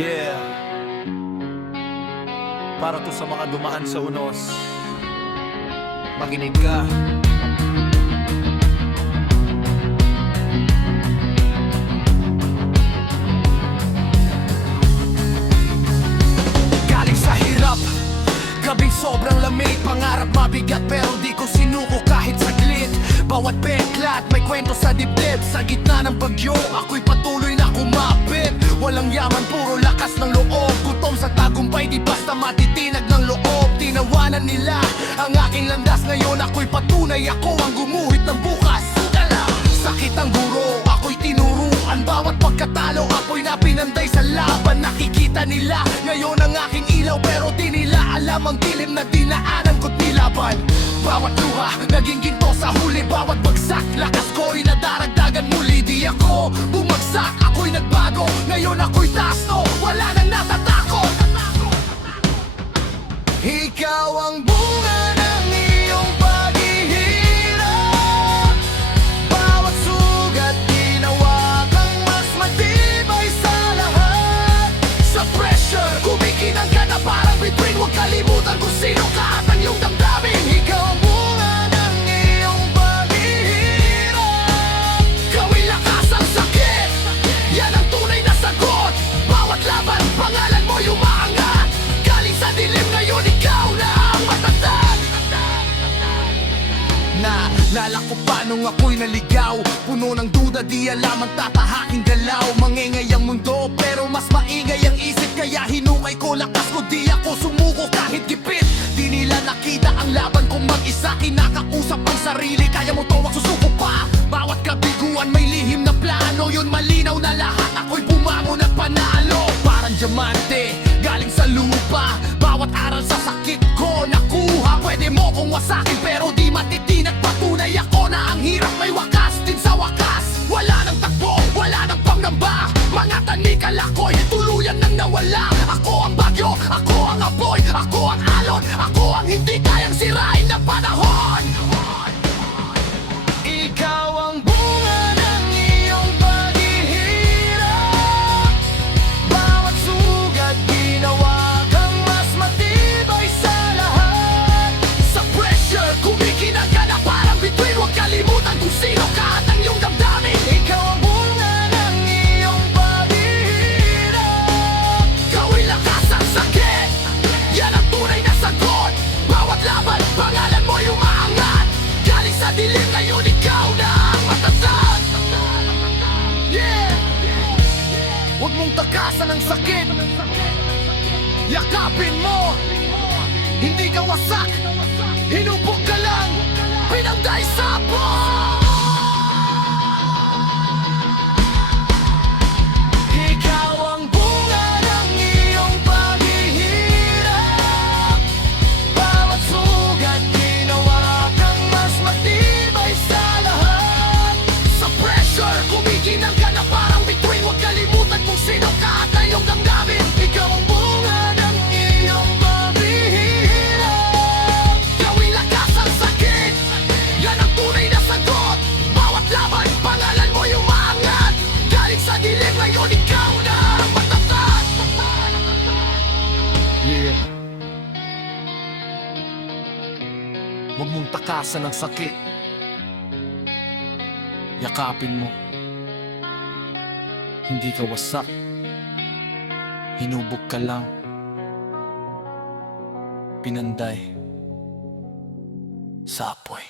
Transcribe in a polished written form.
Yeah. Para to sa mga dumaan sa unos. Makinig ka. Galing sa hirap, gabing sobrang lamig. Pangarap mabigat pero di ko sinuko kahit saglit. Bawat beklat may kwento sa dibdib. Sa gitna ng bagyo, ako'y patuloy na kumapit. Walang yaman, puro lakas ng loob. Gutom sa tagumpay, di basta matitinag ng loob. Tinawanan nila ang aking landas. Ngayon ako'y patunay, ako ang gumuhit ng bukas. Sakit ang guro, ako'y tinuruan. Bawat pagkatalo, ako'y napinanday sa laban. Nakikita nila ngayon ang aking ilaw, pero di nila alam ang dilim na dinaanan ko't nilaban. Bawat luha, naging ginto sa huli. Bawat bagsak, lakas ko'y nadaragdagan muli. Di ako bumagsak, ako'y nagbago. Ngayon ako'y taas, no, wala nang natatakot. Ikaw ang bunga ng iyong paghihirap. Bawat sugat ginawa kang mas matibay sa lahat. Sa pressure, kumikinang ka na parang between. Huwag kalimutan kung sino ka at ang iyong damdamin. Ikaw ang bunga ng iyong paghihirap. Gawin lakas ang sakit, yan ang tunay na sagot. Bawat laban, pangalan mo umaangat. Galing sa dilim, ngayon ikaw na ang matatag. Naalala ko pa nung ako'y naligaw, puno ng duda, di alam ang tatahaking galaw. Mangingay ang mundo pero mas maingay ang isip. Kaya hinukay ko lakas ko, di ako sumuko kahit gipit. Di nila nakita ang laban kong mag-isa. Kinakausap ang sarili, kaya mo to, wag susuko pa. Bawat kabiguan may lihim na plano. Yun malinaw na lahat, ako'y bumangon at panalo. Parang diamante, galing sa lupa. Bawat aral sa sakit ko nakuha. Pwede mo kong wasakin pero di matitinag. Patunay ako na ang hirap may wakas. Din sa wakas, wala nang takbo, wala nang pangamba. Mga tanikal ako'y tuluyan nang nawala. Ako ang bagyo, ako ang apoy, ako ang alon, ako ang hindi kayang sirain ng panahon. Ikaw ang bunga ng iyong paghihirap. Bawat sugat ginawa kang mas matibay sa lahat. Sa pressure, kumikinang ka na parang between. Huwag kalimutan kung sino ka at ang iyong damdamin. Ikaw ang bunga ng iyong paghihirap. Gawin lakas ang sakit, yan ang tunay na sagot. Bawat laban, pangalan mo umaangat. Galing sa dilim, ngayon ikaw na ang matatag. Yeah! Huwag mong takasan ang sakit, yakapin mo. Hindi ka wasak, hinubog ka lang, pinanday sa buwan. Ikaw ang bunga ng iyong paghihirap. Bawat sugat ginawa kang mas matibay sa lahat. Sa pressure, kumikinang ka na parang between. Huwag kalimutan kung sino ka at ang iyong damdamin. Ikaw ang bunga ng iyong paghihirap. Gawin lakas ang sakit, yan ang tunay na sagot. Bawat laban, pangalan mo umaangat. Galing sa dilim, ngayon ikaw na ang matatag. Yeah. Huwag mong takasan ang sakit, yakapin mo. Hindi ka wasak, hinubog ka lang, pinanday sa apoy.